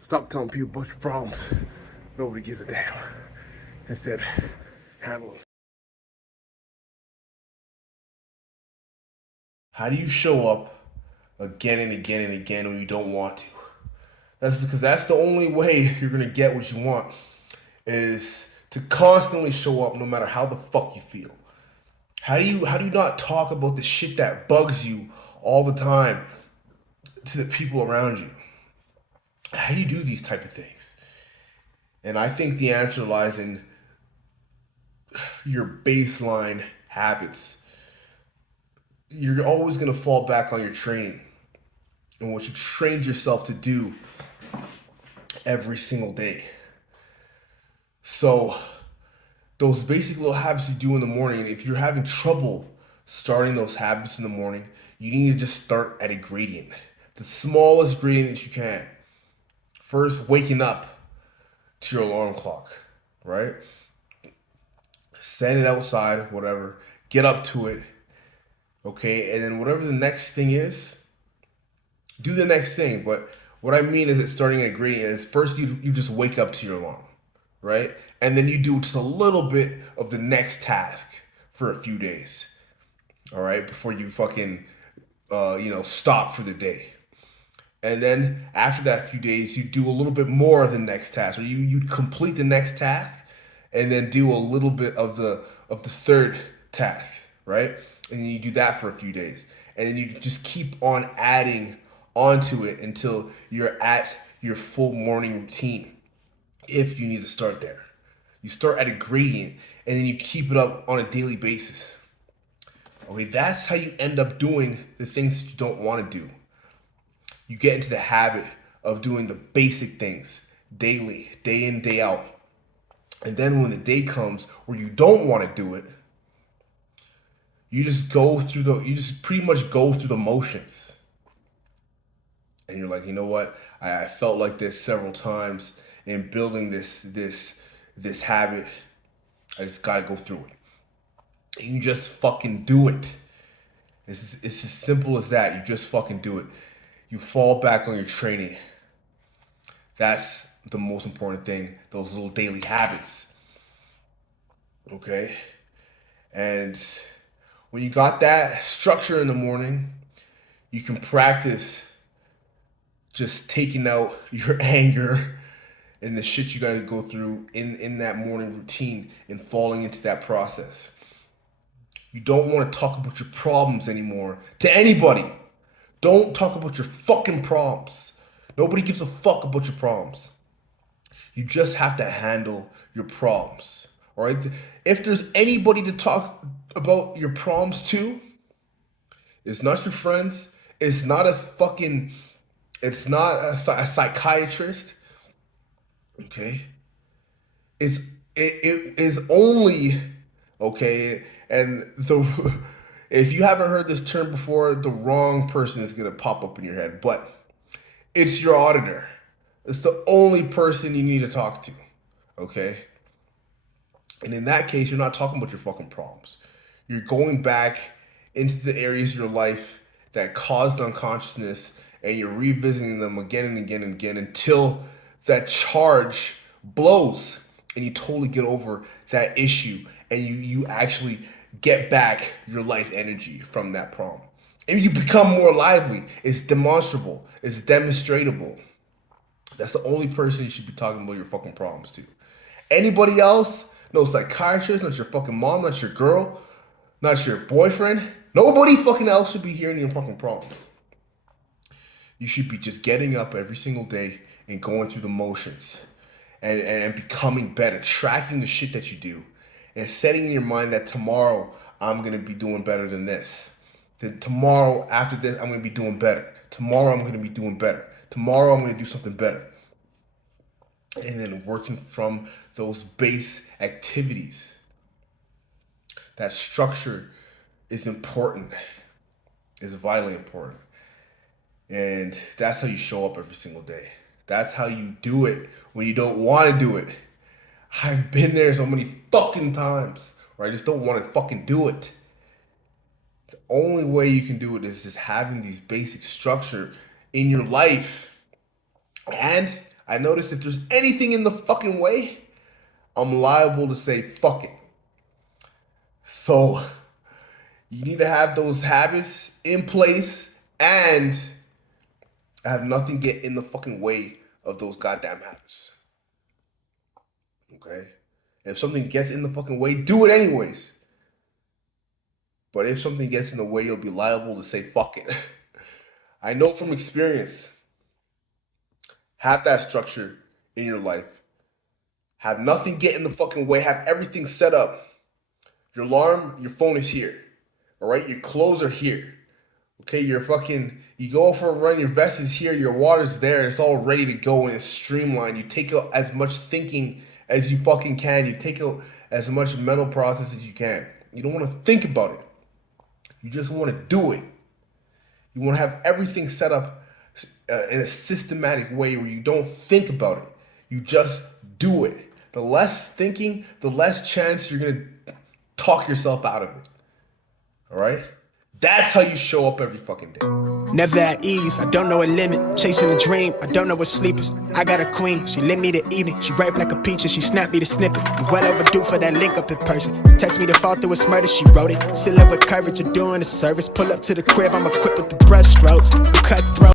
Stop telling people about your problems. Nobody gives a damn. Instead, handle them. How do you show up again and again and again when you don't want to? That's because that's the only way you're gonna get what you want is to constantly show up no matter how the fuck you feel. How do you not talk about the shit that bugs you all the time to the people around you? How do you do these type of things? And I think the answer lies in your baseline habits. You're always gonna fall back on your training and what you trained yourself to do every single day. So those basic little habits you do in the morning, if you're having trouble starting those habits in the morning, you need to just start at a gradient. The smallest gradient that you can. First, waking up to your alarm clock, right? Set it outside, whatever. Get up to it, okay? And then whatever the next thing is, do the next thing. But what I mean is that starting at gradient is first you just wake up to your alarm, right? And then you do just a little bit of the next task for a few days, all right, before you fucking stop for the day. And then after that few days, you do a little bit more of the next task, or you complete the next task, and then do a little bit of the third task, right? And then you do that for a few days, and then you just keep on adding onto it until you're at your full morning routine. If you need to start there, you start at a gradient, and then you keep it up on a daily basis. Okay, that's how you end up doing the things that you don't want to do. You get into the habit of doing the basic things daily, day in, day out. And then when the day comes where you don't want to do it, you just pretty much go through the motions. And you're like, you know what? I felt like this several times in building this habit. I just gotta go through it. And you just fucking do it. It's as simple as that. You just fucking do it. You fall back on your training. That's the most important thing. Those little daily habits. Okay? And when you got that structure in the morning, you can practice just taking out your anger and the shit you gotta go through in that morning routine and falling into that process. You don't want to talk about your problems anymore to anybody. Don't talk about your fucking problems. Nobody gives a fuck about your problems. You just have to handle your problems. All right? If there's anybody to talk about your problems to, it's not your friends. It's not a fucking. It's not a psychiatrist. Okay. It's it is only okay. And the if you haven't heard this term before, the wrong person is gonna pop up in your head. But it's your auditor. It's the only person you need to talk to. Okay. And in that case, you're not talking about your fucking problems. You're going back into the areas of your life that caused unconsciousness and you're revisiting them again and again and again until that charge blows and you totally get over that issue and you actually get back your life energy from that problem. And you become more lively. It's demonstrable. It's demonstratable. That's the only person you should be talking about your fucking problems to. Anybody else? No psychiatrist, not your fucking mom, not your girl, not your boyfriend. Nobody fucking else should be hearing your fucking problems. You should be just getting up every single day and going through the motions and becoming better, tracking the shit that you do, and setting in your mind that tomorrow I'm gonna be doing better than this. Then tomorrow after this I'm gonna be doing better. Tomorrow I'm gonna be doing better. Tomorrow I'm gonna do something better. And then working from those base activities. That structure is important, is vitally important. And that's how you show up every single day. That's how you do it when you don't want to do it. I've been there so many fucking times where I just don't want to fucking do it. The only way you can do it is just having these basic structure in your life. And I notice if there's anything in the fucking way, I'm liable to say fuck it. So you need to have those habits in place and have nothing get in the fucking way of those goddamn habits. Okay? If something gets in the fucking way, do it anyways. But if something gets in the way, you'll be liable to say fuck it. I know from experience. Have that structure in your life. Have nothing get in the fucking way. Have everything set up. Your alarm, your phone is here. All right? Your clothes are here. Okay? You go for a run, your vest is here, your water's there, it's all ready to go and it's streamlined. You take as much thinking as you fucking can. You take as much mental process as you can. You don't want to think about it. You just want to do it. You want to have everything set up in a systematic way where you don't think about it. You just do it. The less thinking, the less chance you're going to talk yourself out of it. All right? That's how you show up every fucking day. Never at ease, I don't know a limit. Chasing a dream, I don't know what sleep is. I got a queen, she lit me the evening. She ripe like a peach and she snapped me the snippet. You well overdue for that link up in person. Text me to fall through a murder, she wrote it. Still up with courage, you're doing a service. Pull up to the crib, I'm equipped with the brush strokes. Cutthroat.